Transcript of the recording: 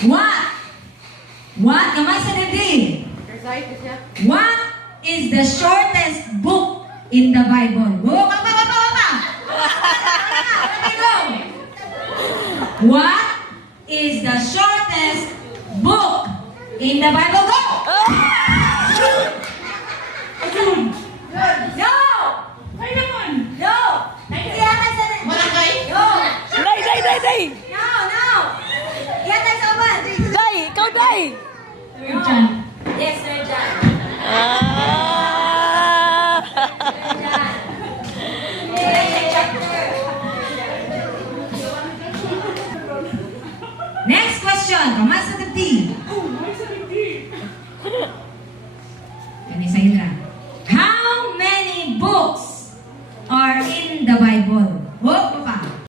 What? Gamay sa dibdib. What is the shortest book in the Bible? Go! What is the shortest book in the Bible? Go!